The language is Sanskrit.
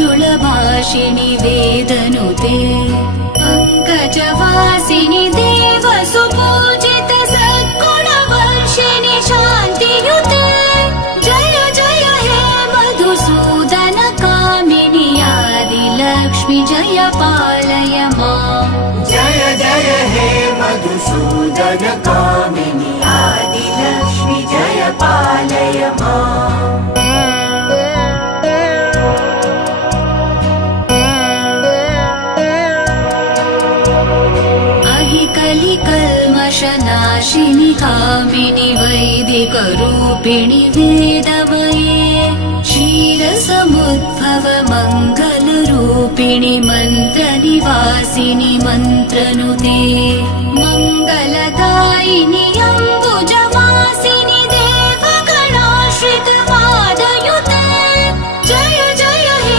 मंजुलभाषिणि वेदनुते पंकजवासिनि देवसुपूजित सद्गुणवर्षिणि शान्तियुते जय जय हे मधुसूदन कामिनि आदिलक्ष्मि जय पालय माम् जय जय हे मधुसूदन कामिनि आदिलक्ष्मि जय पालय माम् कलिकल्मषनाशिनि कामिनि वैदिकरूपिणि वेदमये क्षीरसमुद्भव मङ्गलरूपिणि मन्त्रनिवासिनि मन्त्रनुते मङ्गलदायिनि अम्बुजवासिनि